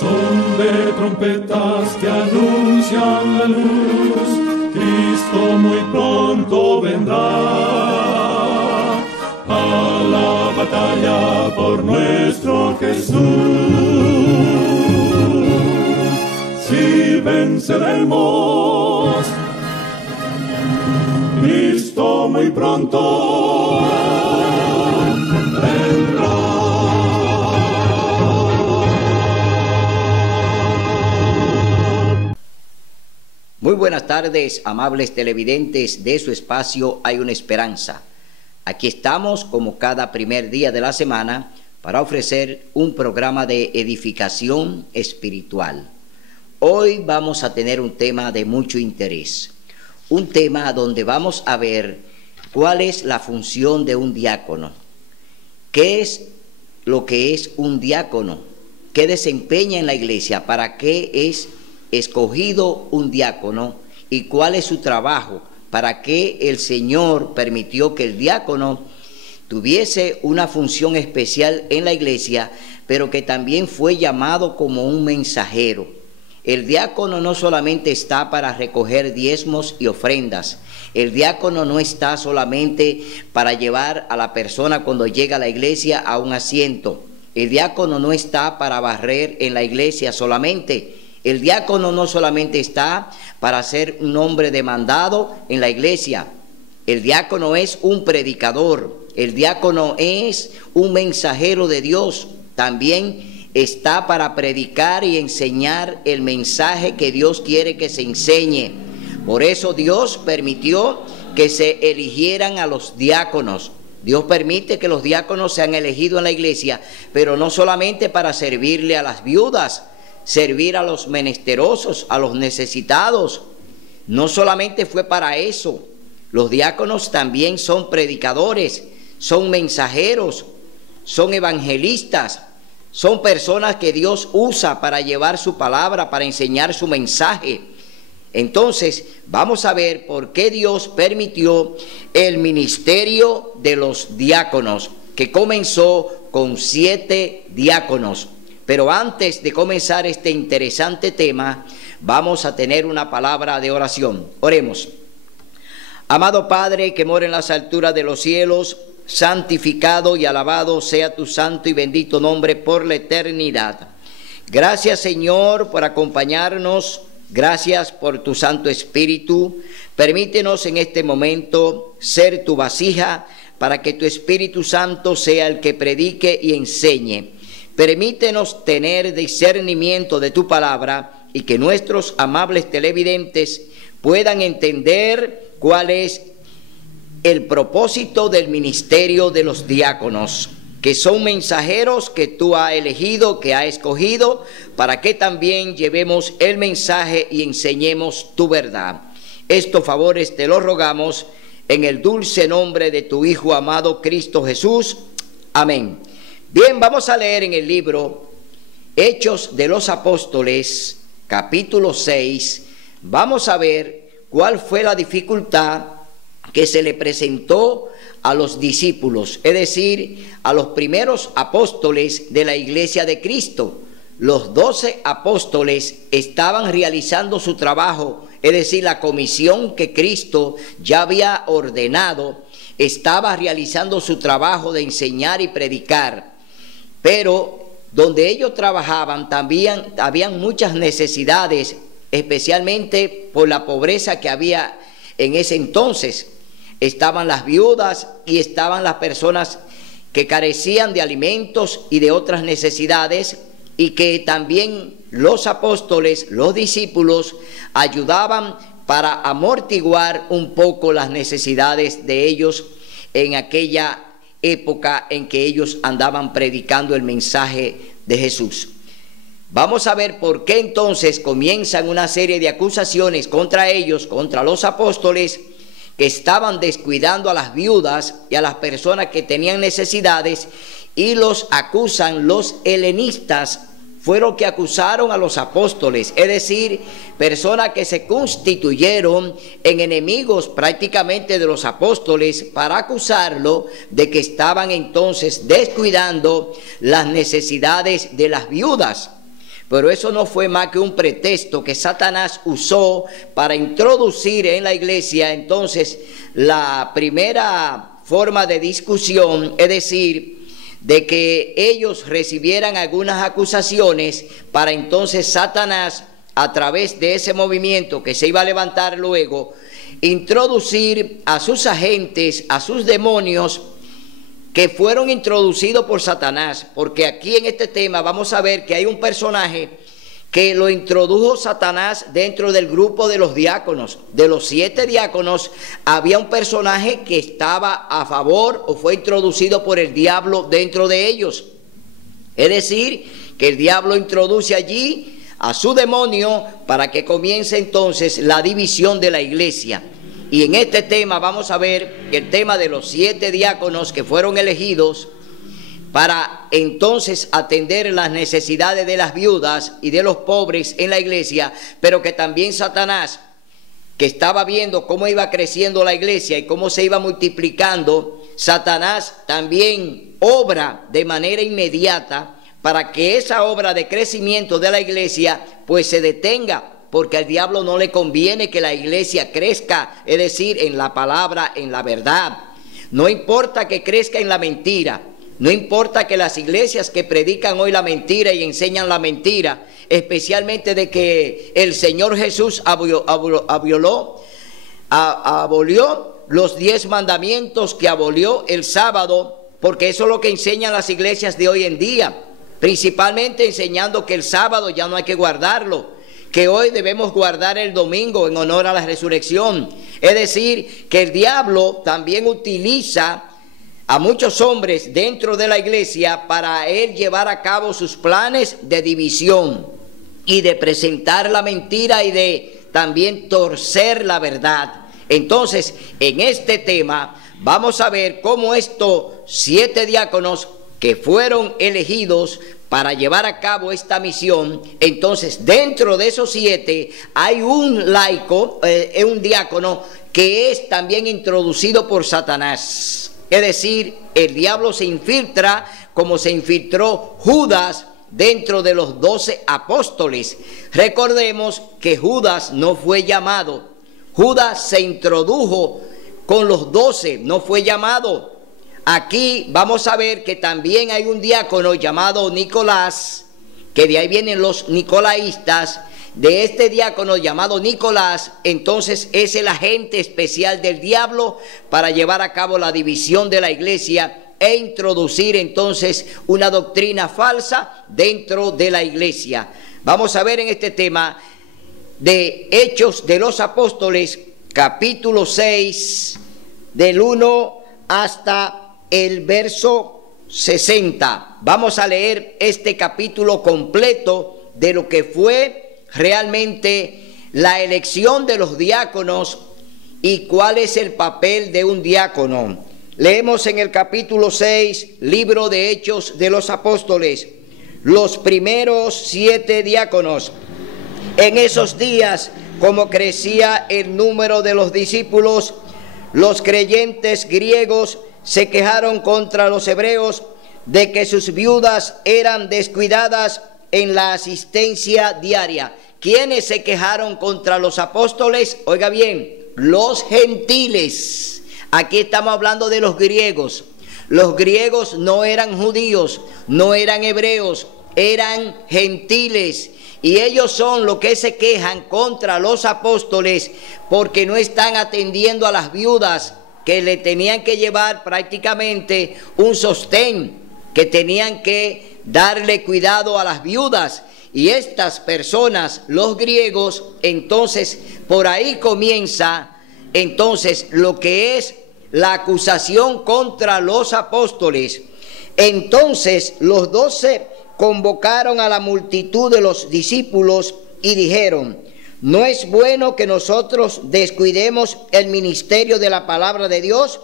Son de trompetas que anuncian la luz, Cristo muy pronto vendrá a la batalla por nuestro Jesús. Si venceremos, Cristo muy pronto vendrá. Muy buenas tardes, amables televidentes de su espacio Hay una Esperanza. Aquí estamos como cada primer día de la semana para ofrecer un programa de edificación espiritual. Hoy vamos a tener un tema de mucho interés, un tema donde vamos a ver cuál es la función de un diácono, qué es lo que es un diácono, qué desempeña en la iglesia, para qué es escogido un diácono y cuál es su trabajo, para qué el Señor permitió que el diácono tuviese una función especial en la iglesia, pero que también fue llamado como un mensajero. El diácono no solamente está para recoger diezmos y ofrendas, el diácono no está solamente para llevar a la persona cuando llega a la iglesia a un asiento, el diácono no está para barrer en la iglesia solamente. El diácono no solamente está para ser un hombre demandado en la iglesia. El diácono es un predicador. El diácono es un mensajero de Dios. También está para predicar y enseñar el mensaje que Dios quiere que se enseñe. Por eso Dios permitió que se eligieran a los diáconos. Dios permite que los diáconos sean elegidos en la iglesia, pero no solamente para servirle a las viudas, servir a los menesterosos, a los necesitados. No solamente fue para eso. Los diáconos también son predicadores, son mensajeros, son evangelistas, son personas que Dios usa para llevar su palabra, para enseñar su mensaje. Entonces, vamos a ver por qué Dios permitió el ministerio de los diáconos, que comenzó con 7 diáconos. Pero antes de comenzar este interesante tema, vamos a tener una palabra de oración. Oremos. Amado Padre que mora en las alturas de los cielos, santificado y alabado sea tu santo y bendito nombre por la eternidad. Gracias, Señor, por acompañarnos. Gracias por tu Santo Espíritu. Permítenos en este momento ser tu vasija para que tu Espíritu Santo sea el que predique y enseñe. Permítenos tener discernimiento de tu palabra y que nuestros amables televidentes puedan entender cuál es el propósito del ministerio de los diáconos, que son mensajeros que tú has elegido, que has escogido, para que también llevemos el mensaje y enseñemos tu verdad. Estos favores te los rogamos en el dulce nombre de tu Hijo amado Cristo Jesús. Amén. Bien, vamos a leer en el libro Hechos de los Apóstoles, capítulo 6. Vamos a ver cuál fue la dificultad que se le presentó a los discípulos, es decir, a los primeros apóstoles de la iglesia de Cristo. Los 12 apóstoles estaban realizando su trabajo, es decir, la comisión que Cristo ya había ordenado, estaba realizando su trabajo de enseñar y predicar. Pero donde ellos trabajaban también habían muchas necesidades, especialmente por la pobreza que había en ese entonces. Estaban las viudas y estaban las personas que carecían de alimentos y de otras necesidades, y que también los apóstoles, los discípulos, ayudaban para amortiguar un poco las necesidades de ellos en aquella época en que ellos andaban predicando el mensaje de Jesús. Vamos a ver por qué entonces comienzan una serie de acusaciones contra ellos, contra los apóstoles, que estaban descuidando a las viudas y a las personas que tenían necesidades, y los acusan los helenistas. Fueron que acusaron a los apóstoles, es decir, personas que se constituyeron en enemigos prácticamente de los apóstoles para acusarlo de que estaban entonces descuidando las necesidades de las viudas. pero eso no fue más que un pretexto que Satanás usó para introducir en la iglesia entonces la primera forma de discusión, es decir, de que ellos recibieran algunas acusaciones para entonces Satanás, a través de ese movimiento que se iba a levantar luego, introducir a sus agentes, a sus demonios, que fueron introducidos por Satanás, porque aquí en este tema vamos a ver que hay un personaje que lo introdujo Satanás dentro del grupo de los diáconos. De los 7 diáconos, había un personaje que estaba a favor o fue introducido por el diablo dentro de ellos. Es decir, que el diablo introduce allí a su demonio para que comience entonces la división de la iglesia. Y en este tema vamos a ver el tema de los 7 diáconos que fueron elegidos para entonces atender las necesidades de las viudas y de los pobres en la iglesia, pero que también Satanás, que estaba viendo cómo iba creciendo la iglesia y cómo se iba multiplicando, Satanás también obra de manera inmediata para que esa obra de crecimiento de la iglesia pues se detenga, porque al diablo no le conviene que la iglesia crezca, es decir, en la palabra, en la verdad. No importa que crezca en la mentira, no importa que las iglesias que predican hoy la mentira y enseñan la mentira, especialmente de que el Señor Jesús abolió los 10 mandamientos, que abolió el sábado, porque eso es lo que enseñan las iglesias de hoy en día, principalmente enseñando que el sábado ya no hay que guardarlo, que hoy debemos guardar el domingo en honor a la resurrección. Es decir, que el diablo también utiliza a muchos hombres dentro de la iglesia para él llevar a cabo sus planes de división y de presentar la mentira y de también torcer la verdad. Entonces, en este tema vamos a ver cómo estos 7 diáconos que fueron elegidos para llevar a cabo esta misión, entonces dentro de esos 7 hay un laico, un diácono que es también introducido por Satanás. Es decir, el diablo se infiltra como se infiltró Judas dentro de los 12 apóstoles. Recordemos que Judas no fue llamado, Judas se introdujo con los 12, no fue llamado. Aquí vamos a ver que también hay un diácono llamado Nicolás, que de ahí vienen los nicolaístas. De este diácono llamado Nicolás, entonces es el agente especial del diablo para llevar a cabo la división de la iglesia e introducir entonces una doctrina falsa dentro de la iglesia. Vamos a ver en este tema de Hechos de los Apóstoles, capítulo 6, del 1 hasta el verso 60. Vamos a leer este capítulo completo de lo que fue realmente la elección de los diáconos y cuál es el papel de un diácono. Leemos en el capítulo 6, libro de Hechos de los Apóstoles, los primeros 7 diáconos. En esos días, como crecía el número de los discípulos, los creyentes griegos se quejaron contra los hebreos de que sus viudas eran descuidadas en la asistencia diaria. ¿Quiénes se quejaron contra los apóstoles? Oiga bien, los gentiles. Aquí estamos hablando de los griegos. Los griegos no eran judíos, no eran hebreos, eran gentiles. Y ellos son los que se quejan contra los apóstoles porque no están atendiendo a las viudas, que le tenían que llevar prácticamente un sostén, que tenían que darle cuidado a las viudas. Y estas personas, los griegos, entonces por ahí comienza entonces lo que es la acusación contra los apóstoles. Entonces los 12 convocaron a la multitud de los discípulos y dijeron: no es bueno que nosotros descuidemos el ministerio de la palabra de Dios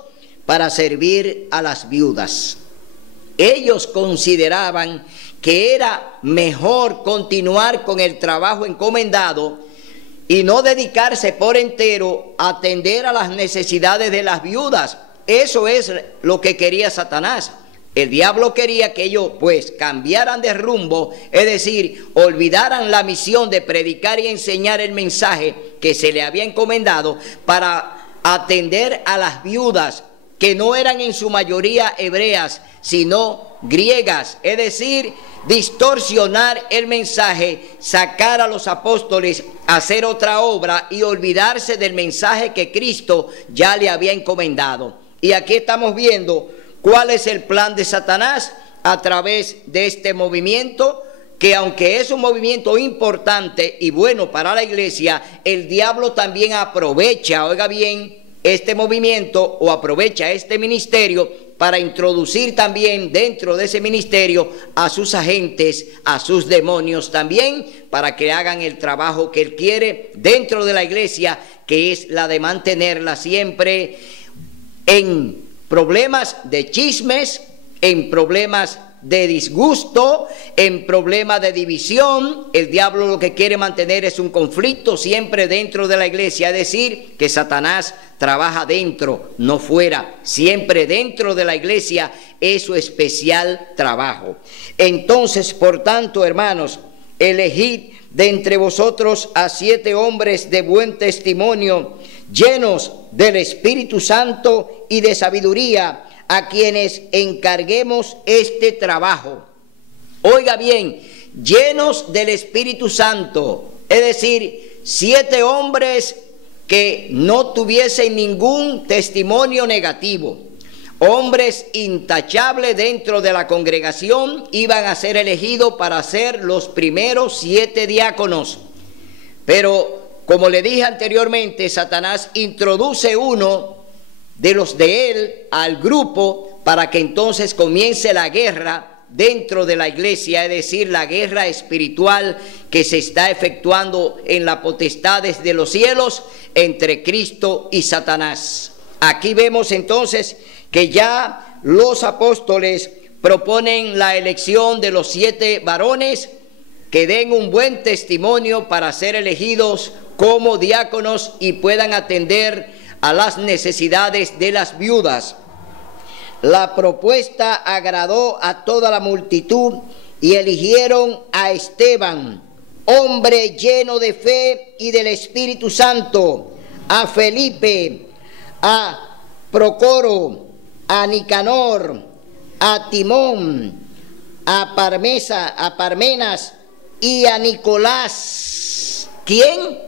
para servir a las viudas. Ellos consideraban que era mejor continuar con el trabajo encomendado y no dedicarse por entero a atender a las necesidades de las viudas. Eso es lo que quería Satanás, El diablo quería que ellos pues cambiaran de rumbo, es decir, olvidaran la misión de predicar y enseñar el mensaje que se le había encomendado para atender a las viudas que no eran en su mayoría hebreas, sino griegas, es decir, distorsionar el mensaje, sacar a los apóstoles a hacer otra obra y olvidarse del mensaje que Cristo ya le había encomendado. Y aquí estamos viendo cuál es el plan de Satanás a través de este movimiento, que aunque es un movimiento importante y bueno para la iglesia, el diablo también aprovecha, oiga bien, este movimiento o aprovecha este ministerio para introducir también dentro de ese ministerio a sus agentes, a sus demonios también, para que hagan el trabajo que él quiere dentro de la iglesia, que es la de mantenerla siempre en problemas de chismes, en problemas de disgusto, en problemas de división. El diablo lo que quiere mantener es un conflicto siempre dentro de la iglesia, es decir, que Satanás trabaja dentro, no fuera, siempre dentro de la iglesia es su especial trabajo. Entonces, por tanto, hermanos, elegid de entre vosotros a 7 hombres de buen testimonio, llenos del Espíritu Santo y de sabiduría, a quienes encarguemos este trabajo. Oiga bien, llenos del Espíritu Santo, es decir, 7 hombres que no tuviesen ningún testimonio negativo, hombres intachables dentro de la congregación, iban a ser elegidos para ser los primeros 7 diáconos. Pero como le dije anteriormente, Satanás introduce uno de los de él al grupo para que entonces comience la guerra dentro de la iglesia, es decir, la guerra espiritual que se está efectuando en las potestades de los cielos entre Cristo y Satanás. Aquí vemos entonces que ya los apóstoles proponen la elección de los 7 varones que den un buen testimonio para ser elegidos como diáconos y puedan atender a las necesidades de las viudas. La propuesta agradó a toda la multitud y eligieron a Esteban, hombre lleno de fe y del Espíritu Santo, a Felipe, a Procoro, a Nicanor, a Timón, a Parmenas y a Nicolás. ¿Quién?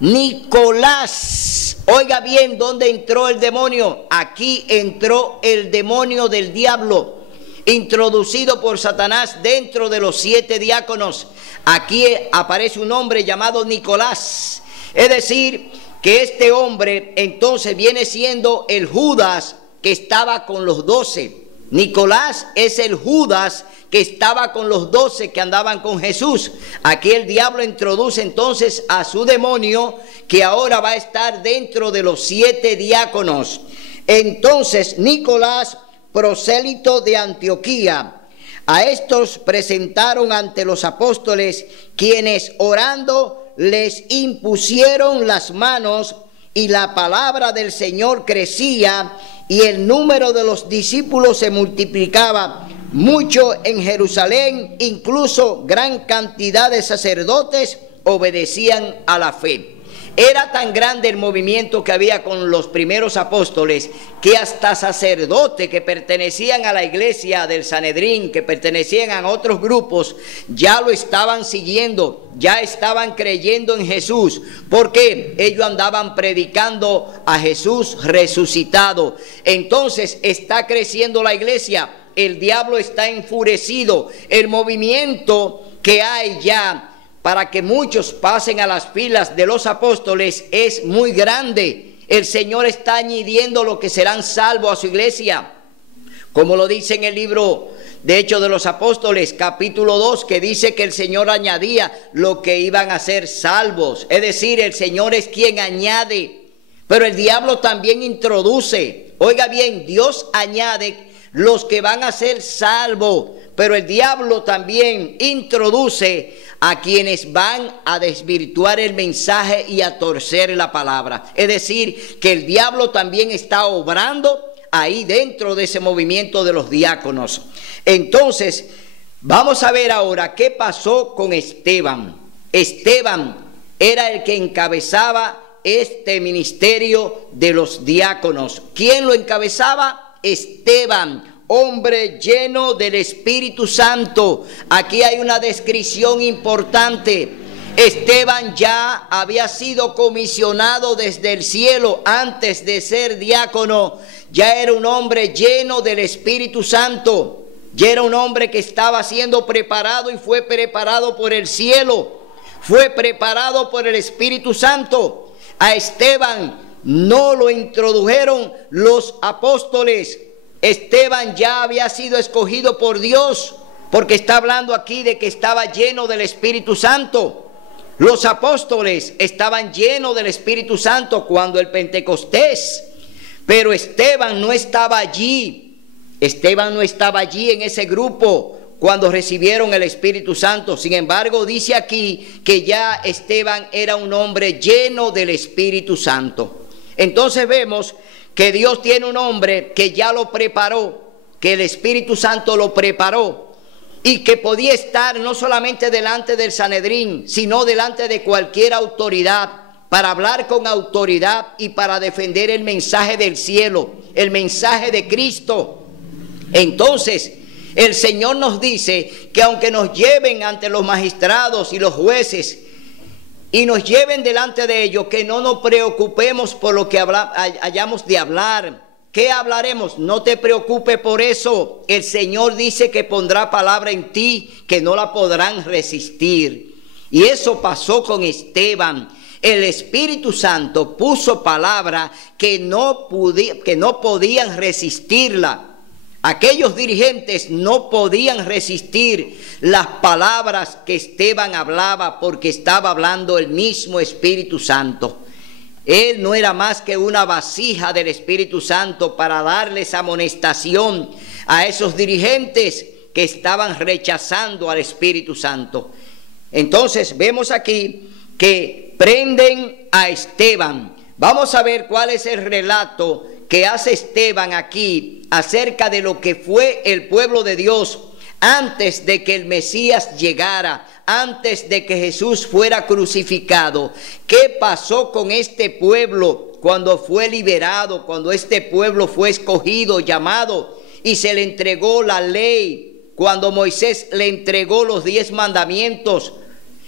Nicolás. Oiga bien, ¿dónde entró el demonio? Aquí entró el demonio del diablo, introducido por Satanás dentro de los 7 diáconos. Aquí aparece un hombre llamado Nicolás. Es decir, que este hombre entonces viene siendo el Judas que estaba con los 12. Nicolás es el Judas que estaba con los 12 que andaban con Jesús. Aquí el diablo introduce entonces a su demonio, que ahora va a estar dentro de los 7 diáconos. Entonces Nicolás, prosélito de Antioquía, a estos presentaron ante los apóstoles, quienes orando les impusieron las manos, y la palabra del Señor crecía y el número de los discípulos se multiplicaba mucho en Jerusalén, incluso gran cantidad de sacerdotes obedecían a la fe. Era tan grande el movimiento que había con los primeros apóstoles que hasta sacerdotes que pertenecían a la iglesia del Sanedrín, que pertenecían a otros grupos, ya lo estaban siguiendo, ya estaban creyendo en Jesús, porque ellos andaban predicando a Jesús resucitado. Entonces está creciendo la iglesia, el diablo está enfurecido, el movimiento que hay ya para que muchos pasen a las filas de los apóstoles es muy grande. El Señor está añadiendo lo que serán salvos a su iglesia, como lo dice en el libro de Hechos de los Apóstoles, capítulo 2, que dice que el Señor añadía lo que iban a ser salvos. Es decir, el Señor es quien añade, pero el diablo también introduce. Oiga bien, Dios añade los que van a ser salvos, pero el diablo también introduce a quienes van a desvirtuar el mensaje y a torcer la palabra. Es decir, que el diablo también está obrando ahí dentro de ese movimiento de los diáconos. Entonces, vamos a ver ahora qué pasó con Esteban. Esteban era el que encabezaba este ministerio de los diáconos. ¿Quién lo encabezaba? Esteban, hombre lleno del Espíritu Santo. Aquí hay una descripción importante. Esteban ya había sido comisionado desde el cielo antes de ser diácono. Ya era un hombre lleno del Espíritu Santo. Ya era un hombre que estaba siendo preparado y fue preparado por el cielo. Fue preparado por el Espíritu Santo. A Esteban no lo introdujeron los apóstoles. Esteban ya había sido escogido por Dios, porque está hablando aquí de que estaba lleno del Espíritu Santo. Los apóstoles estaban llenos del Espíritu Santo cuando el Pentecostés, pero Esteban no estaba allí. Esteban no estaba allí en ese grupo cuando recibieron el Espíritu Santo. Sin embargo, dice aquí que ya Esteban era un hombre lleno del Espíritu Santo. Entonces vemos que Dios tiene un hombre que ya lo preparó, que el Espíritu Santo lo preparó, y que podía estar no solamente delante del Sanedrín, sino delante de cualquier autoridad, para hablar con autoridad y para defender el mensaje del cielo, el mensaje de Cristo. Entonces, el Señor nos dice que aunque nos lleven ante los magistrados y los jueces y nos lleven delante de ellos, que no nos preocupemos por lo que hayamos de hablar. ¿Qué hablaremos? No te preocupes por eso. El Señor dice que pondrá palabra en ti que no la podrán resistir. Y eso pasó con Esteban. El Espíritu Santo puso palabra que no podían resistirla. Aquellos dirigentes no podían resistir las palabras que Esteban hablaba, porque estaba hablando el mismo Espíritu Santo. Él no era más que una vasija del Espíritu Santo para darles amonestación a esos dirigentes que estaban rechazando al Espíritu Santo. Entonces vemos aquí que prenden a Esteban. Vamos a ver cuál es el relato que hace Esteban aquí acerca de lo que fue el pueblo de Dios antes de que el Mesías llegara, antes de que Jesús fuera crucificado. ¿Qué pasó con este pueblo cuando fue liberado, cuando este pueblo fue escogido, llamado, y se le entregó la ley, cuando Moisés le entregó los 10 mandamientos?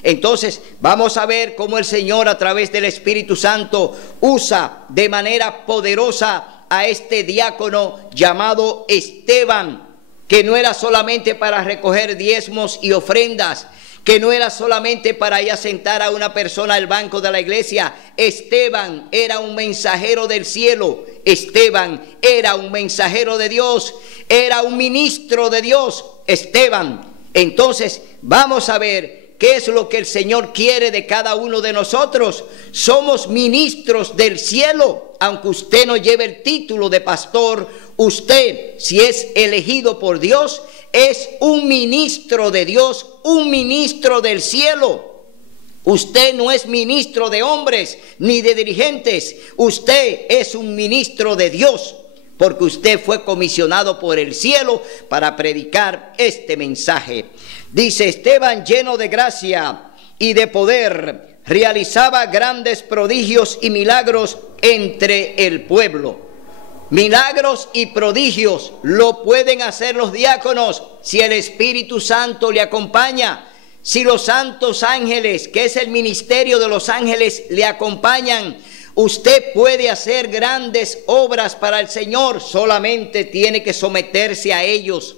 Entonces vamos a ver cómo el Señor, a través del Espíritu Santo, usa de manera poderosa a este diácono llamado Esteban, que no era solamente para recoger diezmos y ofrendas, que no era solamente para ir a sentar a una persona al banco de la iglesia. Esteban era un mensajero del cielo. Esteban era un mensajero de Dios, era un ministro de Dios, Esteban. Entonces vamos a ver ¿qué es lo que el Señor quiere de cada uno de nosotros? Somos ministros del cielo. Aunque usted no lleve el título de pastor, usted, si es elegido por Dios, es un ministro de Dios, un ministro del cielo. Usted no es ministro de hombres ni de dirigentes. Usted es un ministro de Dios, porque usted fue comisionado por el cielo para predicar este mensaje. Dice: Esteban, lleno de gracia y de poder, realizaba grandes prodigios y milagros entre el pueblo. Milagros y prodigios lo pueden hacer los diáconos si el Espíritu Santo le acompaña, si los santos ángeles, que es el ministerio de los ángeles, le acompañan. Usted puede hacer grandes obras para el Señor, solamente tiene que someterse a ellos.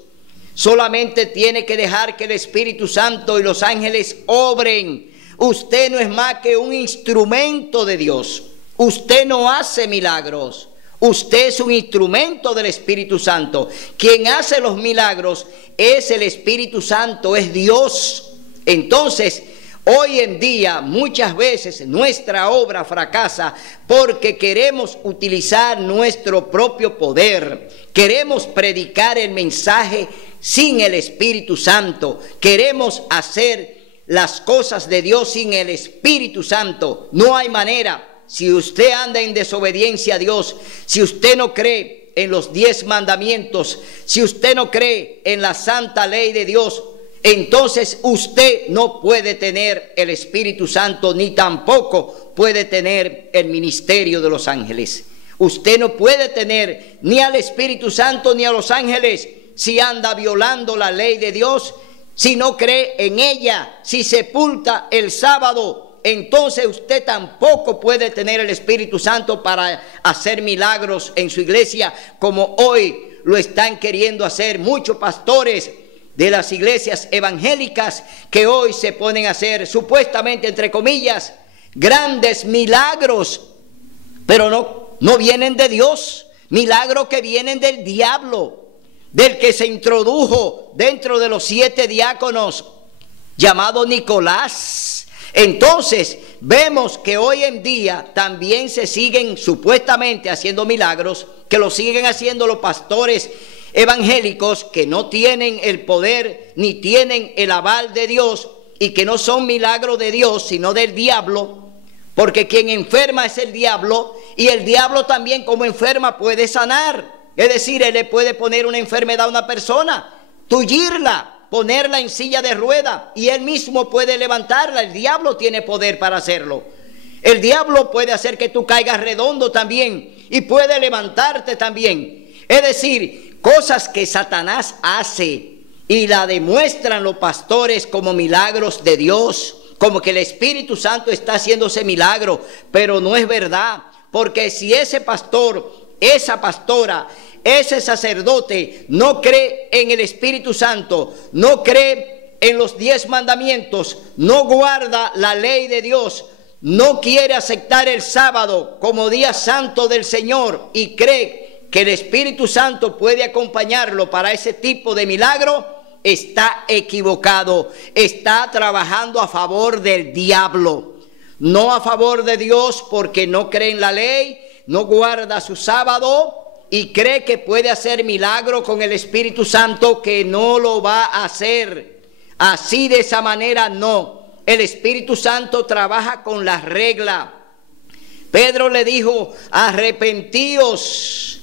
Solamente tiene que dejar que el Espíritu Santo y los ángeles obren. Usted no es más que un instrumento de Dios. Usted no hace milagros. Usted es un instrumento del Espíritu Santo. Quien hace los milagros es el Espíritu Santo, es Dios. Entonces, hoy en día muchas veces nuestra obra fracasa porque queremos utilizar nuestro propio poder. Queremos predicar el mensaje sin el Espíritu Santo. Queremos hacer las cosas de Dios sin el Espíritu Santo. No hay manera. Si usted anda en desobediencia a Dios, si usted no cree en los 10 mandamientos, si usted no cree en la santa ley de Dios, entonces usted no puede tener el Espíritu Santo, ni tampoco puede tener el ministerio de los ángeles. Usted no puede tener ni al Espíritu Santo ni a los ángeles si anda violando la ley de Dios, si no cree en ella, si sepulta el sábado. Entonces usted tampoco puede tener el Espíritu Santo para hacer milagros en su iglesia, como hoy lo están queriendo hacer muchos pastores de las iglesias evangélicas, que hoy se ponen a hacer, supuestamente, entre comillas, grandes milagros, pero no vienen de Dios, milagros que vienen del diablo, del que se introdujo dentro de los 7 diáconos, llamado Nicolás. Entonces vemos que hoy en día también se siguen supuestamente haciendo milagros, que lo siguen haciendo los pastores evangélicos, que no tienen el poder ni tienen el aval de Dios, y que no son milagros de Dios sino del diablo, porque quien enferma es el diablo, y el diablo también, como enferma, puede sanar. Es decir, él le puede poner una enfermedad a una persona, tullirla, ponerla en silla de rueda, y él mismo puede levantarla. El diablo tiene poder para hacerlo. El diablo puede hacer que tú caigas redondo también, y puede levantarte también. Es decir, cosas que Satanás hace y la demuestran los pastores como milagros de Dios, como que el Espíritu Santo está haciendo ese milagro, pero no es verdad, porque si ese pastor, esa pastora, ese sacerdote no cree en el Espíritu Santo, no cree en los 10 mandamientos, no guarda la ley de Dios, no quiere aceptar el sábado como día santo del Señor, y cree que el Espíritu Santo puede acompañarlo para ese tipo de milagro, está equivocado, está trabajando a favor del diablo, no a favor de Dios, porque no cree en la ley, no guarda su sábado y cree que puede hacer milagro con el Espíritu Santo, que no lo va a hacer. Así, de esa manera, no. El Espíritu Santo trabaja con la regla. Pedro le dijo: arrepentíos.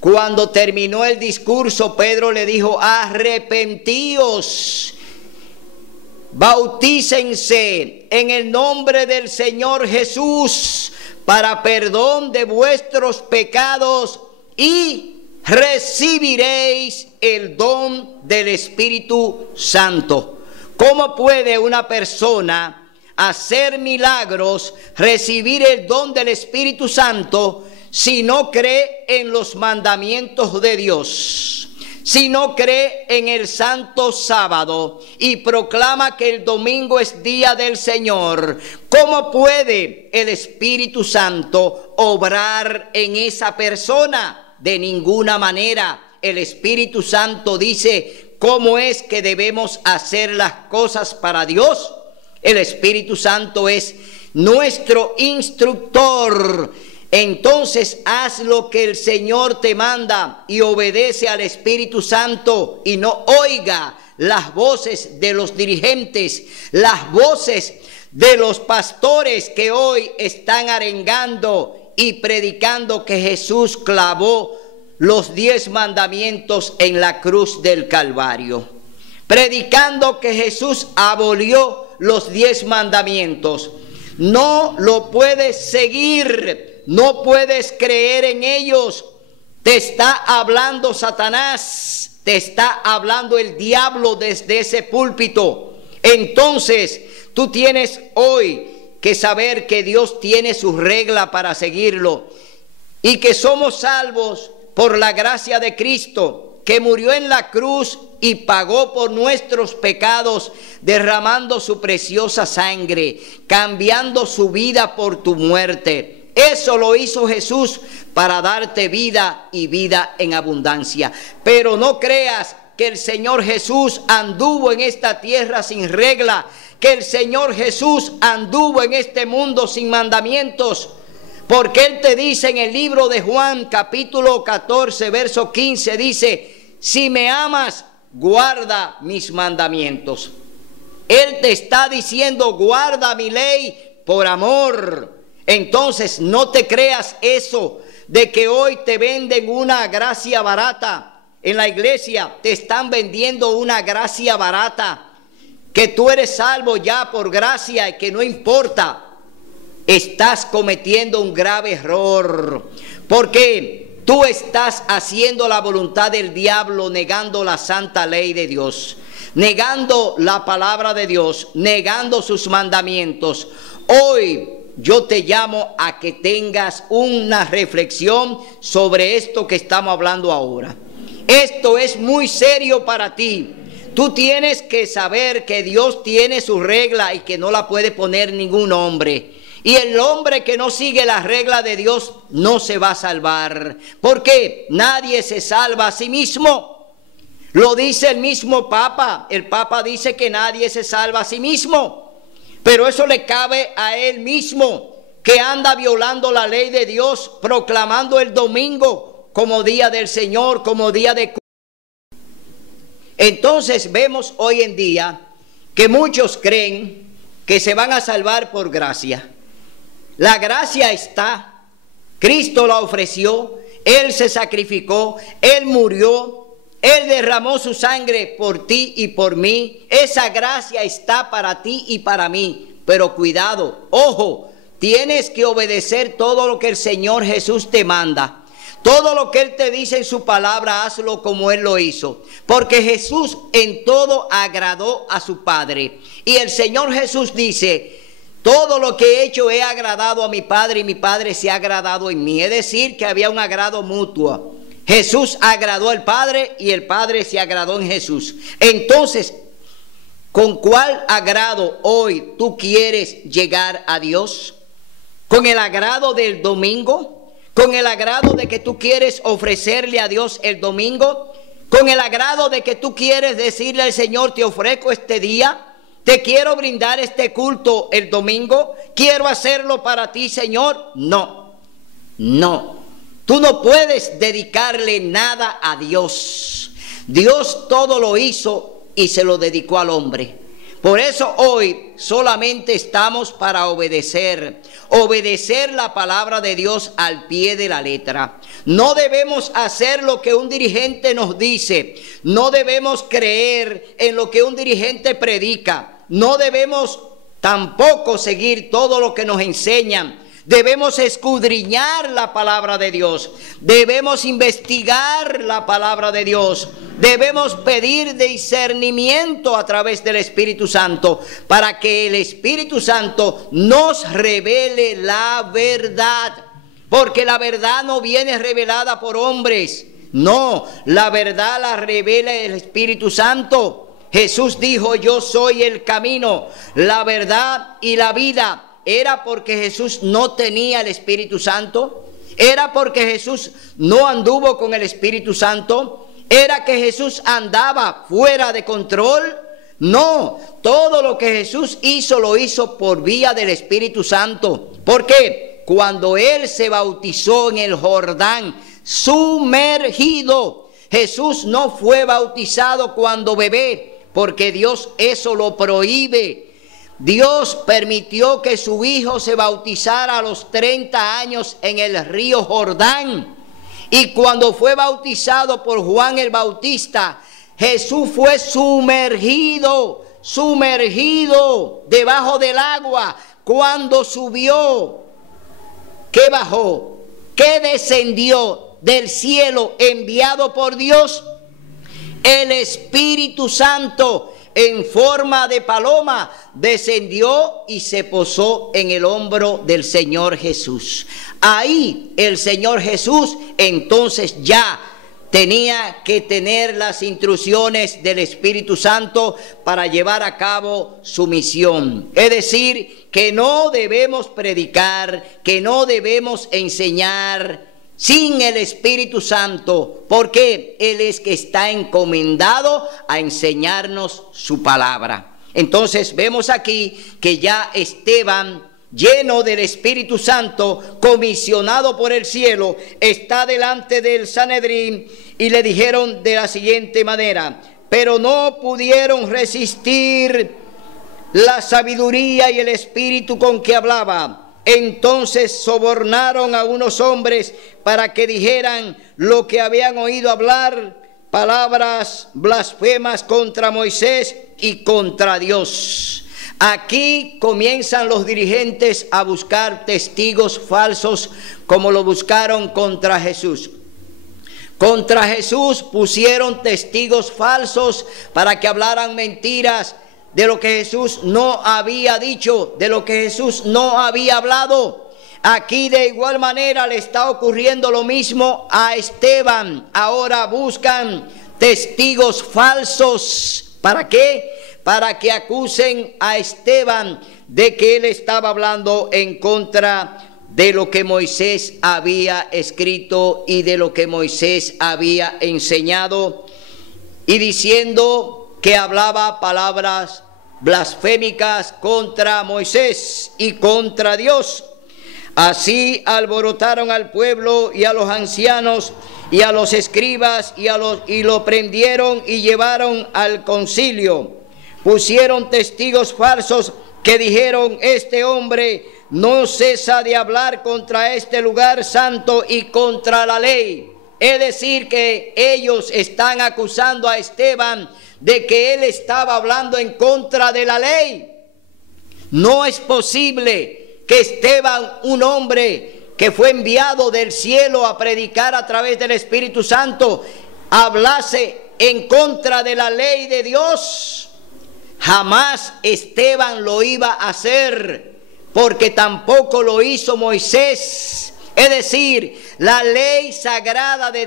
Cuando terminó el discurso, Pedro le dijo: arrepentíos, bautícense en el nombre del Señor Jesús para perdón de vuestros pecados y recibiréis el don del Espíritu Santo. ¿Cómo puede una persona hacer milagros, recibir el don del Espíritu Santo, si no cree en los mandamientos de Dios, si no cree en el santo sábado y proclama que el domingo es día del Señor? ¿Cómo puede el Espíritu Santo obrar en esa persona? De ninguna manera. El Espíritu Santo dice cómo es que debemos hacer las cosas para Dios. El Espíritu Santo es nuestro instructor. Entonces haz lo que el Señor te manda y obedece al Espíritu Santo, y no oiga las voces de los dirigentes, las voces de los pastores que hoy están arengando y predicando que Jesús clavó los 10 mandamientos en la cruz del Calvario, predicando que Jesús abolió los 10 mandamientos. No lo puedes seguir. No puedes creer en ellos. Te está hablando Satanás, te está hablando el diablo desde ese púlpito. Entonces tú tienes hoy que saber que Dios tiene su regla para seguirlo, y que somos salvos por la gracia de Cristo, que murió en la cruz y pagó por nuestros pecados, derramando su preciosa sangre, cambiando su vida por tu muerte. Eso lo hizo Jesús para darte vida y vida en abundancia. Pero no creas que el Señor Jesús anduvo en esta tierra sin regla, que el Señor Jesús anduvo en este mundo sin mandamientos, porque Él te dice en el libro de Juan, capítulo 14, verso 15, dice: si me amas, guarda mis mandamientos. Él te está diciendo: guarda mi ley por amor. Entonces no te creas eso de que hoy te venden una gracia barata. En la iglesia te están vendiendo una gracia barata, que tú eres salvo ya por gracia y que no importa. Estás cometiendo un grave error, porque tú estás haciendo la voluntad del diablo, negando la santa ley de Dios, negando la palabra de Dios, negando sus mandamientos. Hoy yo te llamo a que tengas una reflexión sobre esto que estamos hablando ahora. Esto es muy serio para ti. Tú tienes que saber que Dios tiene su regla y que no la puede poner ningún hombre. Y el hombre que no sigue la regla de Dios no se va a salvar. ¿Por qué? Nadie se salva a sí mismo. Lo dice el mismo Papa. El Papa dice que nadie se salva a sí mismo. Pero eso le cabe a él mismo, que anda violando la ley de Dios, proclamando el domingo como día del Señor, como día de... Entonces vemos hoy en día que muchos creen que se van a salvar por gracia. La gracia está, Cristo la ofreció, Él se sacrificó, Él murió, Él derramó su sangre por ti y por mí. Esa gracia está para ti y para mí. Pero cuidado, ojo, tienes que obedecer todo lo que el Señor Jesús te manda. Todo lo que Él te dice en su palabra, hazlo como Él lo hizo. Porque Jesús en todo agradó a su Padre. Y el Señor Jesús dice: todo lo que he hecho he agradado a mi Padre y mi Padre se ha agradado en mí. Es decir, que había un agrado mutuo. Jesús agradó al Padre y el Padre se agradó en Jesús. Entonces, ¿con cuál agrado hoy tú quieres llegar a Dios? ¿Con el agrado del domingo? ¿Con el agrado de que tú quieres ofrecerle a Dios el domingo? ¿Con el agrado de que tú quieres decirle al Señor: te ofrezco este día, te quiero brindar este culto el domingo, quiero hacerlo para ti, Señor? No, no. Tú no puedes dedicarle nada a Dios. Dios todo lo hizo y se lo dedicó al hombre. Por eso hoy solamente estamos para obedecer la palabra de Dios al pie de la letra. No debemos hacer lo que un dirigente nos dice. No debemos creer en lo que un dirigente predica. No debemos tampoco seguir todo lo que nos enseñan. Debemos escudriñar la palabra de Dios. Debemos investigar la palabra de Dios. Debemos pedir discernimiento a través del Espíritu Santo, para que el Espíritu Santo nos revele la verdad. Porque la verdad no viene revelada por hombres. No, la verdad la revela el Espíritu Santo. Jesús dijo: yo soy el camino, la verdad y la vida. ¿Era porque Jesús no tenía el Espíritu Santo? ¿Era porque Jesús no anduvo con el Espíritu Santo? ¿Era que Jesús andaba fuera de control? No, todo lo que Jesús hizo lo hizo por vía del Espíritu Santo. ¿Por qué? Cuando Él se bautizó en el Jordán, sumergido. Jesús no fue bautizado cuando bebé, porque Dios eso lo prohíbe. Dios permitió que su hijo se bautizara a los 30 años en el río Jordán. Y cuando fue bautizado por Juan el Bautista, Jesús fue sumergido debajo del agua. Cuando subió, ¿qué bajó? ¿Qué descendió del cielo enviado por Dios? El Espíritu Santo, en forma de paloma, descendió y se posó en el hombro del Señor Jesús. Ahí el Señor Jesús entonces ya tenía que tener las instrucciones del Espíritu Santo para llevar a cabo su misión. Es decir, que no debemos predicar, que no debemos enseñar sin el Espíritu Santo, porque Él es que está encomendado a enseñarnos su palabra. Entonces vemos aquí que ya Esteban, lleno del Espíritu Santo, comisionado por el cielo, está delante del Sanedrín, y le dijeron de la siguiente manera: pero no pudieron resistir la sabiduría y el espíritu con que hablaba. Entonces sobornaron a unos hombres para que dijeran lo que habían oído hablar, palabras blasfemas contra Moisés y contra Dios. Aquí comienzan los dirigentes a buscar testigos falsos, como lo buscaron contra Jesús. Contra Jesús pusieron testigos falsos para que hablaran mentiras de lo que Jesús no había dicho, de lo que Jesús no había hablado. Aquí de igual manera le está ocurriendo lo mismo a Esteban. Ahora buscan testigos falsos. ¿Para qué? Para que acusen a Esteban de que él estaba hablando en contra de lo que Moisés había escrito y de lo que Moisés había enseñado, y diciendo que hablaba palabras blasfémicas contra Moisés y contra Dios. Así alborotaron al pueblo y a los ancianos y a los escribas y lo prendieron y llevaron al concilio. Pusieron testigos falsos que dijeron: este hombre no cesa de hablar contra este lugar santo y contra la ley. Es decir, que ellos están acusando a Esteban de que él estaba hablando en contra de la ley. No es posible que Esteban, un hombre que fue enviado del cielo a predicar a través del Espíritu Santo, hablase en contra de la ley de Dios. Jamás Esteban lo iba a hacer, porque tampoco lo hizo Moisés. Es decir, la ley sagrada de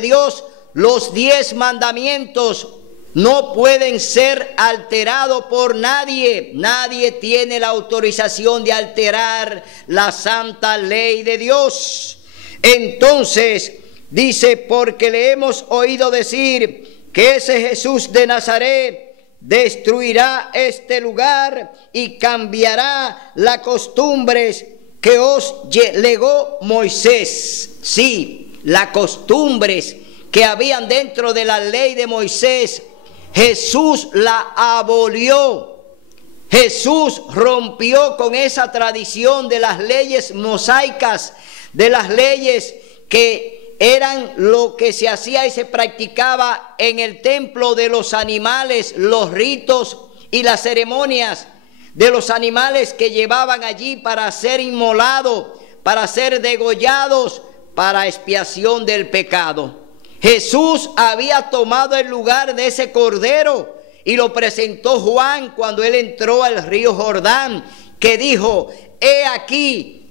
Dios, los 10 mandamientos, no pueden ser alterados por nadie. Nadie tiene la autorización de alterar la santa ley de Dios. Entonces dice: porque le hemos oído decir que ese Jesús de Nazaret destruirá este lugar y cambiará las costumbres que os legó Moisés. Sí, las costumbres que habían dentro de la ley de Moisés, Jesús la abolió. Jesús rompió con esa tradición de las leyes mosaicas, de las leyes que eran lo que se hacía y se practicaba en el templo, de los animales, los ritos y las ceremonias de los animales que llevaban allí para ser inmolados, para ser degollados, para expiación del pecado. Jesús había tomado el lugar de ese cordero y lo presentó Juan cuando él entró al río Jordán, que dijo: he aquí,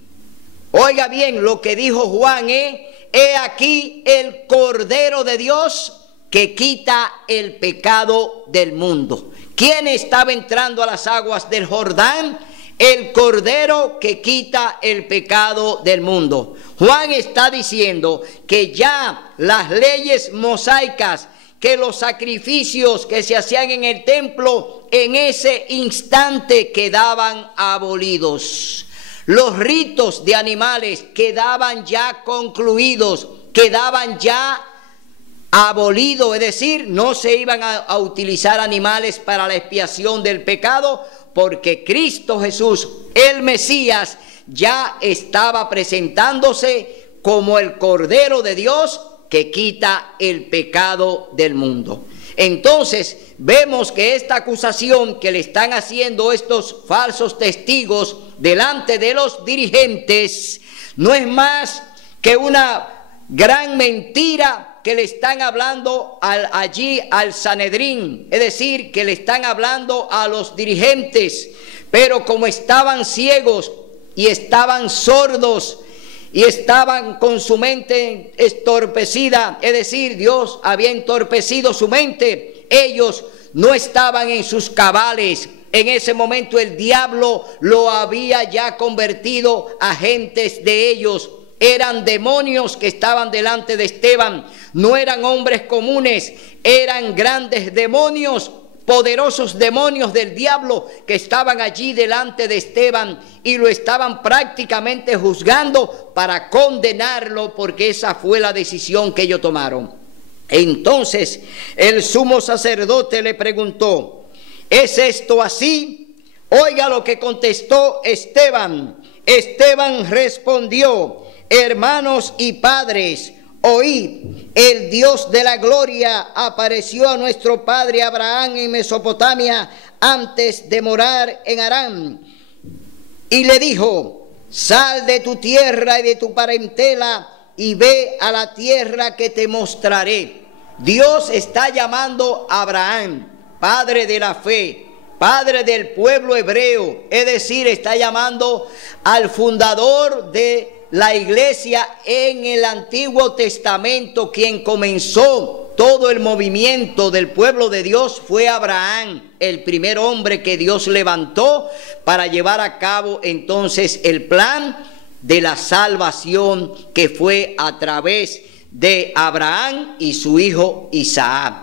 oiga bien lo que dijo Juan, he aquí el Cordero de Dios que quita el pecado del mundo. ¿Quién estaba entrando a las aguas del Jordán? El Cordero que quita el pecado del mundo. Juan está diciendo que ya las leyes mosaicas, que los sacrificios que se hacían en el templo, en ese instante quedaban abolidos. Los ritos de animales quedaban ya concluidos, quedaban ya abolidos, es decir, no se iban a utilizar animales para la expiación del pecado, porque Cristo Jesús, el Mesías, ya estaba presentándose como el Cordero de Dios que quita el pecado del mundo. Entonces vemos que esta acusación que le están haciendo estos falsos testigos delante de los dirigentes no es más que una gran mentira que le están hablando allí al Sanedrín, es decir, que le están hablando a los dirigentes. Pero como estaban ciegos y estaban sordos y estaban con su mente estorpecida, es decir, Dios había entorpecido su mente, ellos no estaban en sus cabales. En ese momento el diablo lo había ya convertido a agentes de ellos. Eran demonios que estaban delante de Esteban, no eran hombres comunes, eran grandes demonios, poderosos demonios del diablo que estaban allí delante de Esteban y lo estaban prácticamente juzgando para condenarlo, porque esa fue la decisión que ellos tomaron. Entonces el sumo sacerdote le preguntó: ¿es esto así? Oiga lo que contestó Esteban: Esteban respondió: hermanos y padres, oíd, el Dios de la gloria apareció a nuestro padre Abraham en Mesopotamia antes de morar en Harán, y le dijo: sal de tu tierra y de tu parentela y ve a la tierra que te mostraré. Dios está llamando a Abraham, padre de la fe, padre del pueblo hebreo, es decir, está llamando al fundador de la iglesia en el Antiguo Testamento. Quien comenzó todo el movimiento del pueblo de Dios fue Abraham, el primer hombre que Dios levantó para llevar a cabo entonces el plan de la salvación, que fue a través de Abraham y su hijo Isaac.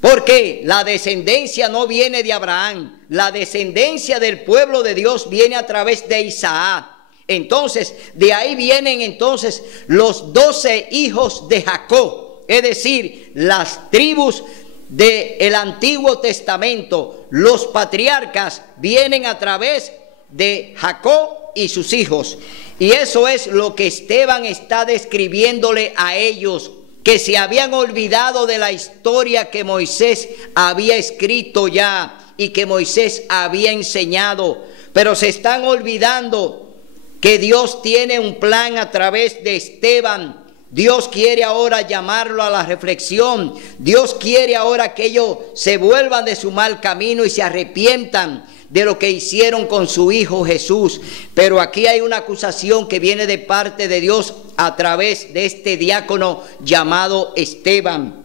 Porque la descendencia no viene de Abraham, la descendencia del pueblo de Dios viene a través de Isaac. Entonces, de ahí vienen entonces los 12 hijos de Jacob, es decir, las tribus del Antiguo Testamento. Los patriarcas vienen a través de Jacob y sus hijos. Y eso es lo que Esteban está describiéndole a ellos, que se habían olvidado de la historia que Moisés había escrito ya y que Moisés había enseñado, pero se están olvidando que Dios tiene un plan a través de Esteban. Dios quiere ahora llamarlo a la reflexión. Dios quiere ahora que ellos se vuelvan de su mal camino y se arrepientan de lo que hicieron con su hijo Jesús. Pero aquí hay una acusación que viene de parte de Dios a través de este diácono llamado Esteban.